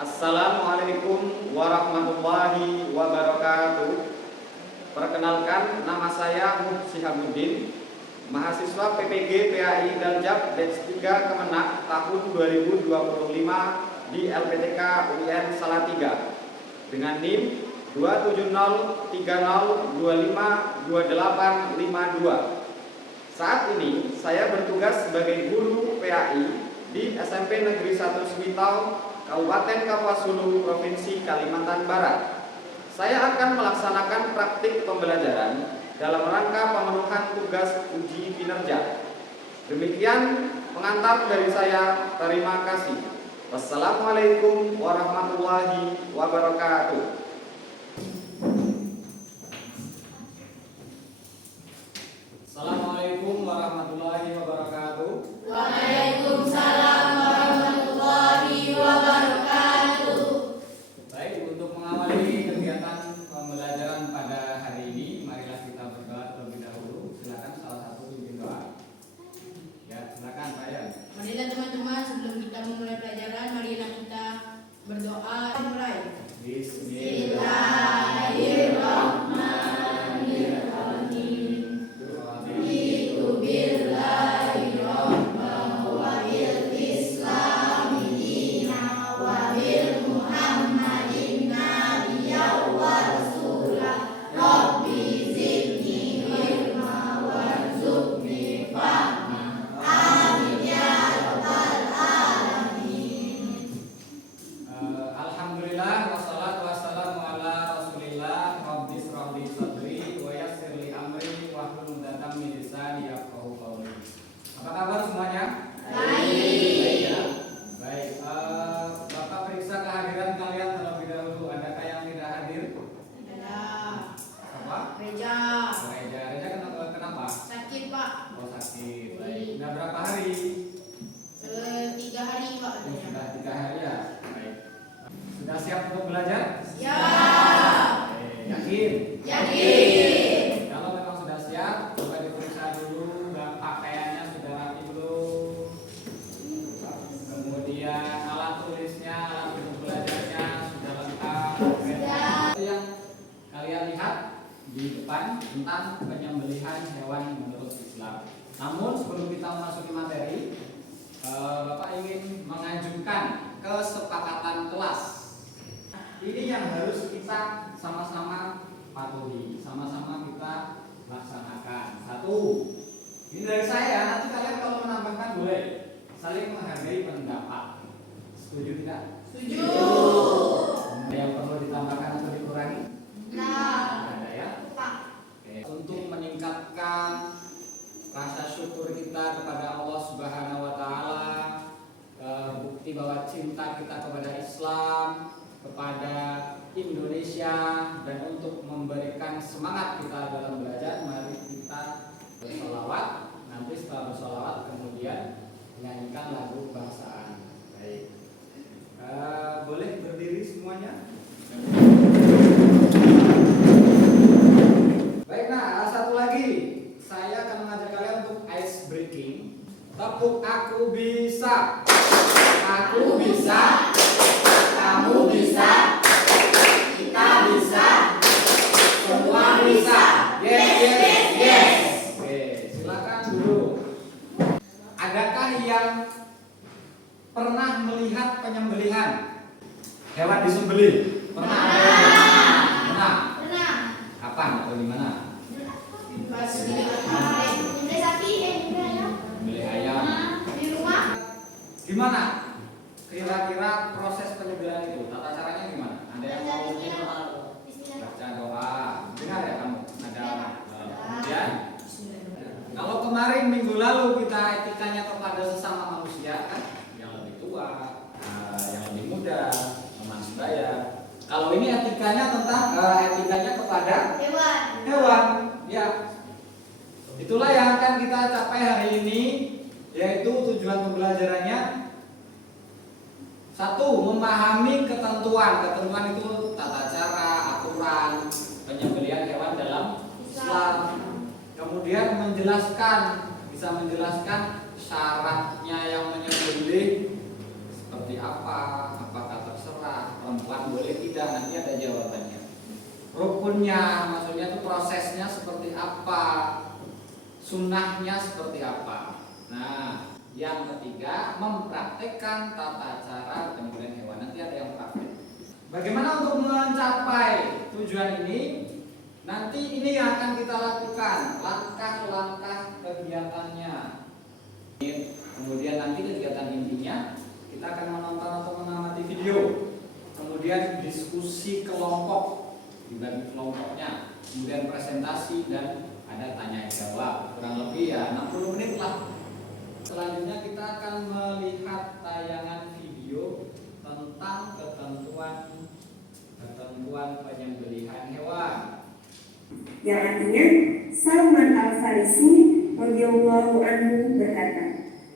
Assalamualaikum warahmatullahi wabarakatuh. Perkenalkan, nama saya Muh Syihabuddin, mahasiswa PPG PAI Daljab Batch 3 Kemenak tahun 2025 di LPTK UIN Salatiga dengan NIM 27030252852. Saat ini saya bertugas sebagai guru PAI di SMP Negeri 1 Suwitau, Kabupaten Kapuas Hulu, Provinsi Kalimantan Barat. Saya akan melaksanakan praktik pembelajaran dalam rangka pemenuhan tugas uji kinerja. Demikian pengantar dari saya. Terima kasih. Wassalamualaikum warahmatullahi wabarakatuh. Assalamualaikum warahmatullahi wabarakatuh. Waalaikumsalam warahmatullahi wabarakatuh. Baik, untuk mengawali kegiatan pembelajaran pada hari ini, marilah kita berdoa terlebih dahulu. Silakan salah satu pimpin doa. Ya, silakan Pak Yan. Marilah teman-teman, sebelum kita memulai pelajaran, marilah kita berdoa. Mulai. Bismillahirrahmanirrahim. Raditu billahi rabban wa bil islami dina wa bil muhammadin nabiyyan wa rasulah. Rabbi zidni ilma warzuqni fahma. Amin ya rabbal alamin. Alhamdulillah wassalatu wassalamu ala Rasulillah. Rabbi shrah li sadri wa yassir li amri wahlul 'uqdatam min lisani yafqahu qawli. Apa kabar semuanya? Baik ya. Baik, Bapak periksa kehadiran kalian terlebih dahulu. Adakah yang tidak hadir? Ada Apa? Reja Reja kenapa? sakit Pak. Oh, sakit. Baik. Sudah berapa hari? 3 hari Pak. Sudah 3 hari ya. Baik. Sudah siap untuk belajar? Siap. Yakin? Yakin. Kalau memang sudah siap, coba diperiksa dulu pakaiannya sudah rapi belum. Kemudian alat tulisnya, alat untuk belajarnya sudah lengkap. Itu yang kalian lihat di depan tentang penyembelihan hewan menurut Islam. Namun sebelum kita memasuki materi, Bapak ingin mengajukan kesepakatan kelas. Ini yang harus kita sama-sama patuhi, sama-sama kita laksanakan. 1. Ini dari saya, nanti kalian kalau menambahkan boleh. Saling menghargai pendapat. Setuju tidak? Setuju. Ada yang perlu ditambahkan atau dikurangi? Nah, Ada ya? Pak. Oke. Untuk meningkatkan rasa syukur kita kepada Allah Subhanahu wa taala, bukti bahwa cinta kita kepada Islam, kepada Indonesia, dan untuk memberikan semangat kita dalam belajar, mari kita bersolawat. Nanti setelah bersolawat kemudian menyanyikan lagu kebangsaan. Baik, boleh berdiri semuanya. Baik, nah satu lagi, saya akan mengajak kalian untuk ice breaking. Tepuk aku bisa. Aku bisa. Kamu bisa. Kita bisa. Semua bisa. Yes, yes, yes. Oke, silakan dulu. Adakah yang pernah melihat penyembelihan hewan disembelih? Pernah? Pernah. Pernah. Kapan atau di mana? Pas di sapi Menyembelih ayam. di rumah. Gimana? Kira-kira proses penyembelihan itu, tata caranya gimana? Ada yang mau baca doa? Dengar ya kamu? Ada. Kemudian, kalau kemarin minggu lalu kita etikanya kepada sesama manusia kan, yang lebih tua, yang lebih muda, teman sebaya. Kalau ini etikanya tentang etikanya kepada hewan, ya. Itulah yang akan kita capai hari ini, yaitu tujuan pembelajarannya. 1. Memahami ketentuan. Ketentuan itu tata cara, aturan penyembelihan hewan dalam Islam. Kemudian bisa menjelaskan syaratnya yang menyembelih seperti apa, apakah terserah perempuan boleh tidak, nanti ada jawabannya. Rukunnya maksudnya itu prosesnya seperti apa, sunnahnya seperti apa. Nah, yang ketiga mempraktekkan tata cara penyembelihan hewan. Nanti ada yang praktek. Bagaimana untuk mencapai tujuan ini? Nanti ini yang akan kita lakukan, langkah-langkah kegiatannya. Kemudian nanti kegiatan intinya kita akan menonton atau mengamati video. Kemudian diskusi kelompok, dibagi kelompoknya. Kemudian presentasi dan ada tanya jawab. Kurang lebih ya 60 menit lah. Selanjutnya kita akan melihat tayangan video tentang ketentuan penyembelihan hewan. Yang artinya Salman Al-Farisi radhiyallahu anhu berkata,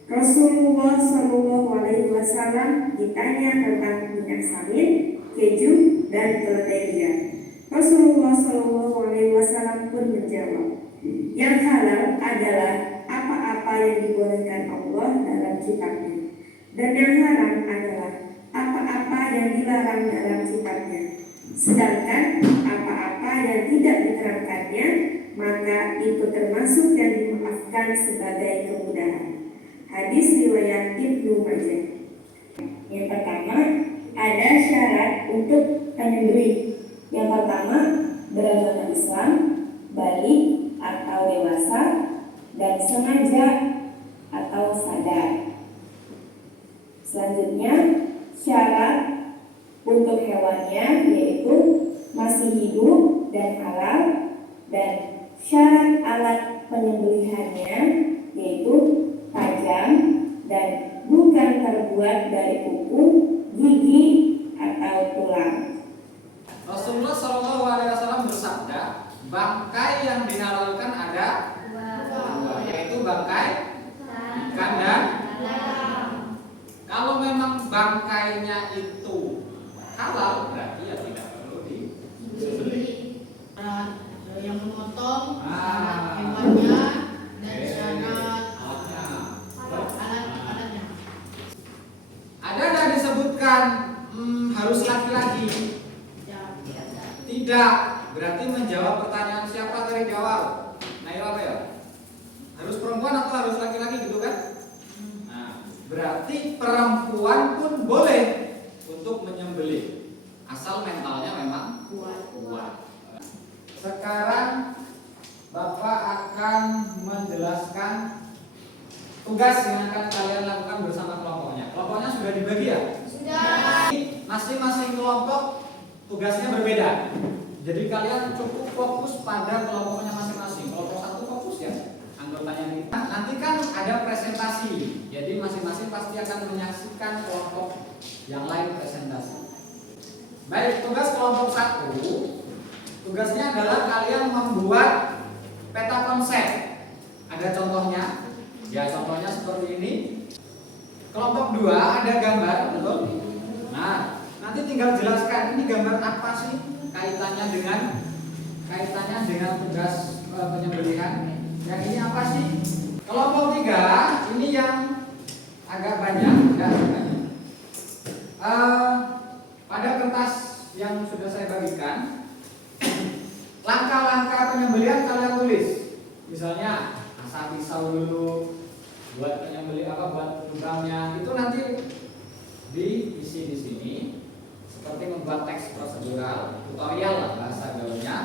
Rasulullah Shallallahu Alaihi Wasallam ditanya tentang minyak sawit, keju, dan keledai. Rasulullah Shallallahu Alaihi Wasallam pun menjawab, yang halal adalah apa-apa yang dibolehkan Allah dalam kitabnya, dan yang haram adalah apa-apa yang dilarang dalam kitabnya. Sedangkan apa-apa yang tidak diterangkannya, maka itu termasuk yang dimaafkan sebagai kemudahan. Hadis riwayat Ibnu Majah. Yang pertama, ada syarat untuk penyembelih. Yang pertama, beragama Islam, balik atau dewasa, dan sengaja atau sadar. Selanjutnya, syarat untuk hewannya yaitu masih hidup dan halal, dan syarat alat penyembelihannya yaitu tajam dan bukan terbuat dari kuku, gigi, atau tulang. Rasulullah Shallallahu Alaihi Wasallam bersabda, bangkai yang dihalalkan ada dua, yaitu bangkai ikan dan kalau memang bangkainya itu halal, berarti ya tidak perlu disembelih. Yang memotong syarat hewannya dan syarat alat-alatnya. Ada nggak disebutkan harus laki-laki? Tidak. Berarti menjawab pertanyaan siapa tadi jawab? Naila apa ya? Harus perempuan atau harus laki-laki gitu kan? Nah, berarti perempuan pun boleh untuk menyembelih asal mentalnya memang kuat. Sekarang Bapak akan menjelaskan tugas yang akan kalian lakukan bersama kelompoknya. Kelompoknya sudah dibagi ya? Sudah. Masing-masing kelompok tugasnya berbeda. Jadi kalian cukup fokus pada kelompoknya masing-masing. Kelompok satu fokus ya, anggotanya kita. Nanti kan ada presentasi. Jadi masing-masing pasti akan menyaksikan kelompok yang lain presentasi. Baik, tugas kelompok satu. Tugasnya adalah kalian membuat peta konsep. Ada contohnya? Ya, contohnya seperti ini. Kelompok 2 ada gambar, betul? Nah, nanti tinggal jelaskan ini gambar apa sih kaitannya dengan tugas penyembelihan. Yang ini apa sih? Kelompok 3 ini yang agak banyak, pada kertas yang sudah saya bagikan, langkah-langkah penyembelihan kalian tulis. Misalnya asal pisau dulu, buat penyembelih buat lubangnya itu nanti diisi di sini seperti membuat teks prosedural, tutorial lah bahasa gaulnya.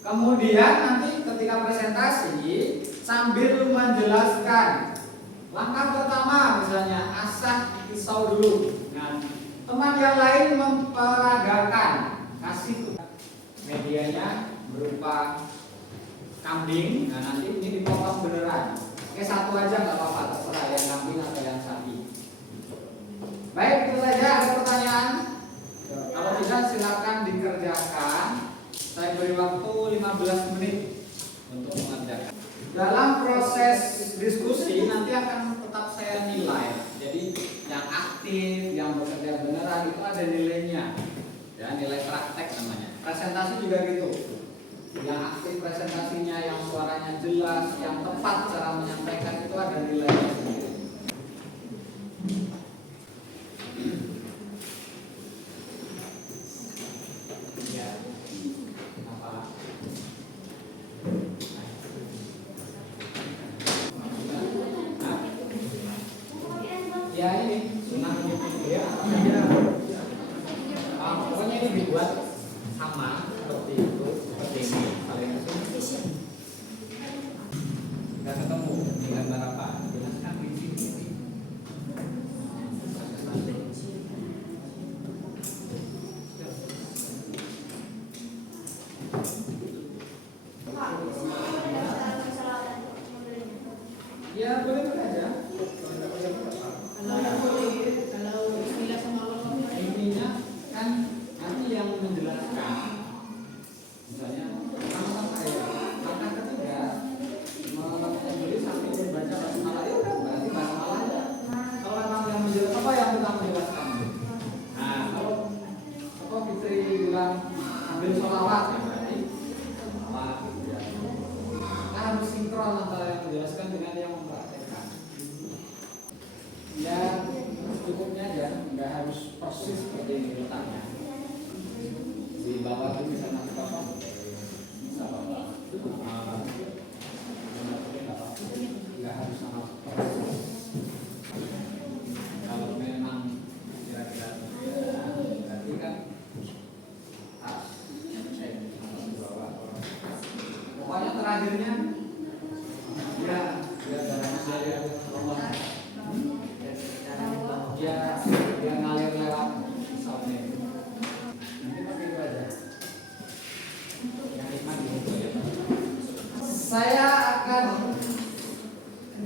Kemudian nanti ketika presentasi sambil menjelaskan langkah pertama misalnya asah pisau dulu. Nah, teman yang lain memperagakan, kasih medianya berupa kambing. Nah, nanti ini dipotong beneran. Oke, satu aja nggak apa-apa, terserah yang kambing atau yang sapi. Baik, itu saja. Ada pertanyaan? Kalau tidak silakan dikerjakan. Saya beri waktu 15 menit untuk mengerjakan. Dalam proses diskusi nanti akan tetap saya nilai. Jadi yang aktif, yang bekerja beneran itu ada nilainya. Ya, nilai praktek namanya. Presentasi juga gitu. Yang aktif presentasinya, yang suaranya jelas, yang tepat cara menyampaikan itu ada nilainya sendiri. Ya boleh aja. Kalau nggak boleh nggak apa-apa. Kalau bismillah sama Allah. Intinya kan nanti yang menjelaskan, misalnya sama-sama ya. Langkah ketiga melakukan diri sambil membaca basmalah itu kan berarti basmalah. Kalau memang yang menjelaskan apa yang kita menjelaskan? Nah kalau apa Fitri bilang ambil sholawat ya berarti sholawat gitu ya. Nah, harus sinkron antara yang menjelaskan dengan yang mempraktekkan. Ya cukupnya aja, nggak harus persis seperti ini letaknya. Di bawah itu bisa nanti apa? Bisa bapak. Nggak harus sama persis. Kalau memang kira-kira berarti kan tas, cek di bawah. Pokoknya terakhirnya ya darahnya saya Allah. Dia ngalir lewat pisaunya. Nanti pakai itu aja. Yang iman gitu ya. Saya akan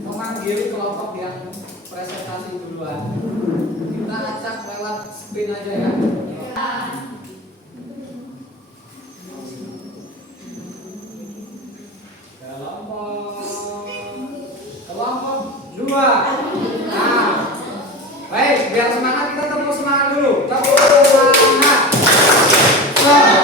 memanggil kelompok yang presentasi duluan. Kita acak lewat spin aja ya. Kelompok 2. Nah, baik, biar semangat kita tepuk semangat dulu. Tepuk semangat. Semangat.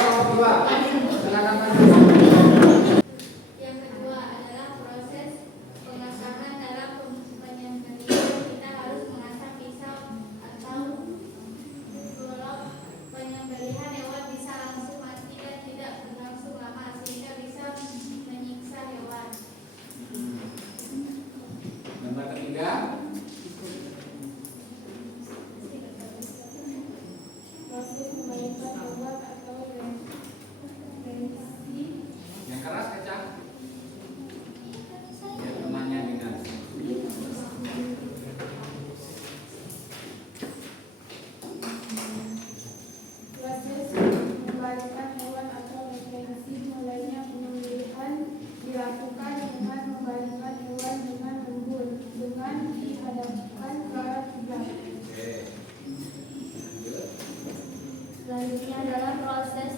Kelompok 2. Silakan maju. Yang kedua adalah proses pengasahan dalam penyembelihan. Kita harus mengasah pisau atau golok penyembelihan hewan bisa langsung mati dan tidak berlangsung lama sehingga bisa menyiksa hewan. Gambar ketiga. Proses membalikan hewan atau bensi. Yang keras kecak. Biar temannya dengar. Proses membalikan hewan atau referensi mulainya penyembelihan dilakukan dengan membalikan hewan dengan lembut dengan dihadapkan ke arah kiblat. Oke. Lanjut. Selanjutnya adalah proses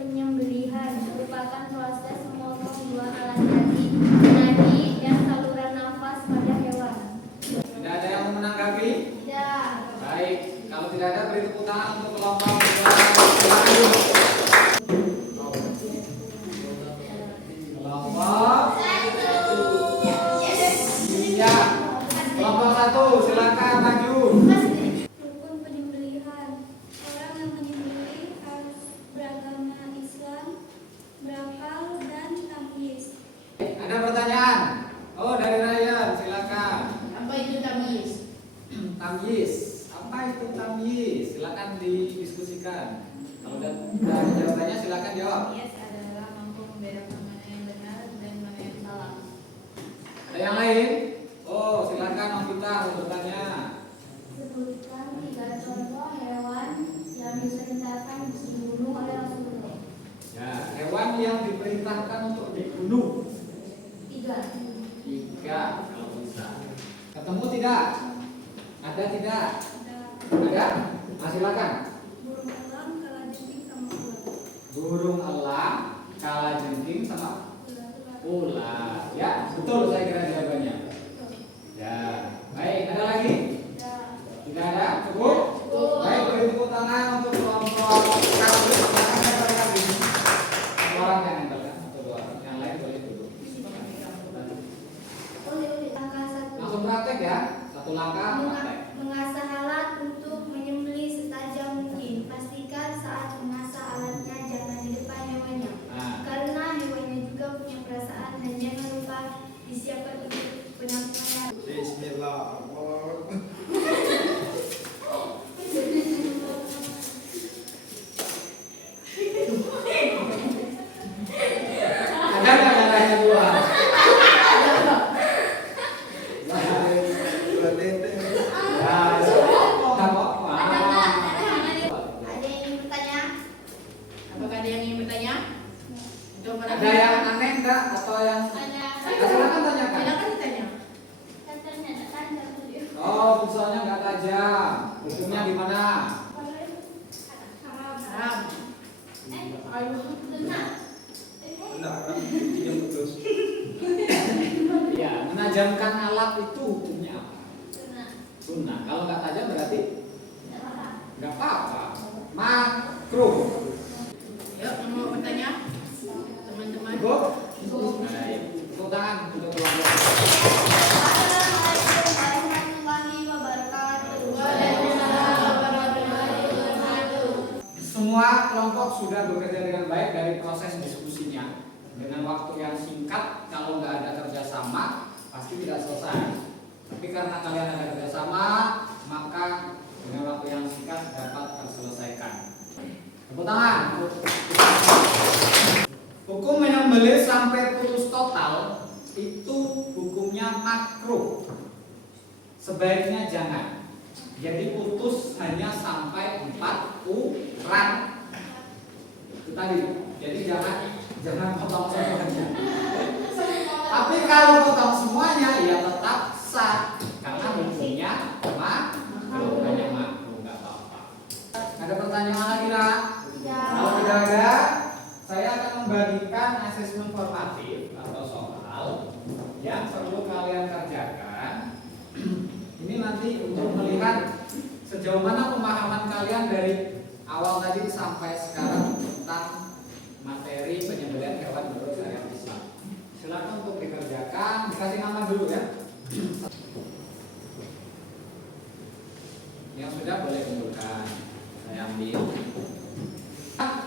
penyembelihan, merupakan proses memotong dua alat nadi, dan saluran nafas pada hewan. Tidak ada yang mau menanggapi? Tidak. Baik, kalau tidak ada beri tepuk tangan untuk kelompok silakan dulu. Kelompok iya. Kelompok 1 silakan maju. Rukun penyembelihan. Orang yang menyembelih harus beragama Islam, berakal dan tamyiz. Ada pertanyaan? Oh, dari Ryan, silakan. Apa itu tamyiz? Tamyiz. Apa itu tamyiz? Silakan didiskusikan. Kalau udah ada jawabannya silakan jawab. Tamyiz adalah mampu membedakan mana yang benar dan mana yang salah. Ada yang lain? Oh, silakan Om Vita untuk bertanya. Sebutkan 3 contoh hewan yang diperintahkan dibunuh oleh Rasulullah. Ya, hewan yang diperintahkan untuk dibunuh. 3. Kalau bisa. Ketemu tidak? Ada tidak? Ada Ada? Nah, silakan. burung elang, kalajengking sama ular. Burung elang, kalajengking sama ular. Ya, betul saya kira jawabannya. Ya, baik. Ada lagi? Tidak ada? Cukup? Baik, beri tepuk tangan untuk kelompok satu. Silakan nempel lagi. Satu orang yang nempel kan? Atau 2 orang? Yang lain boleh dulu. Langkah 1. Langsung praktek ya. Satu langkah praktek. Mengasah alat untuk menyembelih setajam mungkin. Pastikan saat mengasah alatnya jangan di depan hewannya. Nah, Karena hewannya juga punya perasaan dan jangan lupa disiapkan untuk penampungan. Bismillahirrahmanirrahim. menajamkan alat itu hukumnya apa? Sunnah. Kalau nggak tajam berarti nggak apa-apa. Makruh. Yuk, yang mau bertanya? Teman-teman. Cukup? Nah, ya. Tepuk tangan untuk keluarga. Assalamualaikum warahmatullahi wabarakatuh. Waalaikumsalam warahmatullahi wabarakatuh. Semua kelompok sudah bekerja dengan baik dari proses diskusinya dengan waktu yang singkat. Kalau nggak ada kerjasama pasti tidak selesai. Tapi karena kalian ada kerjasama, maka dengan waktu yang singkat dapat terselesaikan. Tepuk tangan. Hukum menyembelih sampai putus total itu hukumnya makruh. Sebaiknya jangan. Jadi putus hanya sampai 4 urat. Itu tadi. Jadi jangan potong semuanya. Tapi kalau potong semuanya ya tetap sah karena hukumnya makruh, hanya makruh, nggak apa-apa. Ada pertanyaan lagi nak? Kalau tidak ada, saya akan membagikan asesmen formatif atau soal yang perlu kalian kerjakan. Ini nanti untuk melihat sejauh mana pemahaman kalian dari awal tadi sampai sekarang tentang materi penyembelihan hewan menurut syariat Islam. Silakan untuk dikerjakan, dikasih nama dulu ya. Yang sudah boleh kumpulkan. Saya ambil.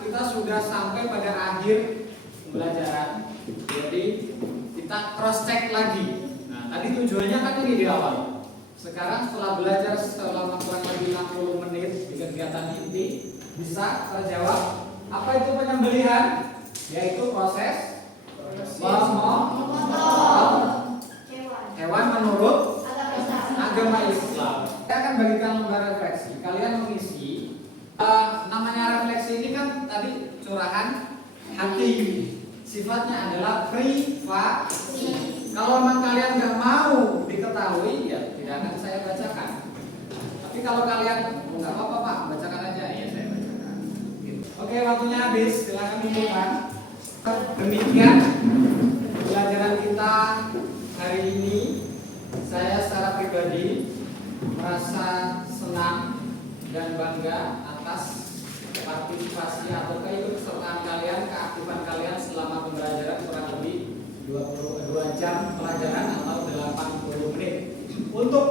Kita sudah sampai pada akhir pembelajaran. Jadi kita cross check lagi. Nah, tadi tujuannya kan ini di awal. Sekarang setelah belajar selama kurang lebih 60 menit di kegiatan inti, bisa terjawab apa itu penyembelihan? Yaitu proses memotong hewan menurut agama Islam. Saya akan bagikan lembar refleksi. Kalian mengisi. Namanya refleksi ini kan tadi curahan hati. Sifatnya adalah privasi. Kalau memang kalian nggak mau diketahui, ya tidak akan saya bacakan. Tapi kalau kalian nggak apa-apa Pak, bacakan aja ya saya bacakan. Gitu. Oke, waktunya habis. Silakan dimulai. Demikian pelajaran kita hari ini. Saya secara pribadi merasa senang dan bangga atas partisipasi atau keikutsertaan kalian, keaktifan kalian selama pembelajaran kurang lebih 22 jam pelajaran atau 80 menit. Untuk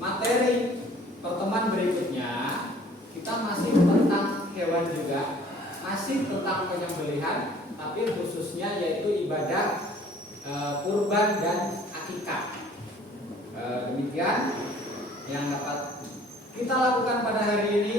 materi pertemuan berikutnya kita masih tentang hewan juga, masih tentang penyembelihan, tapi khususnya yaitu ibadah kurban dan akikah. Demikian yang dapat kita lakukan pada hari ini.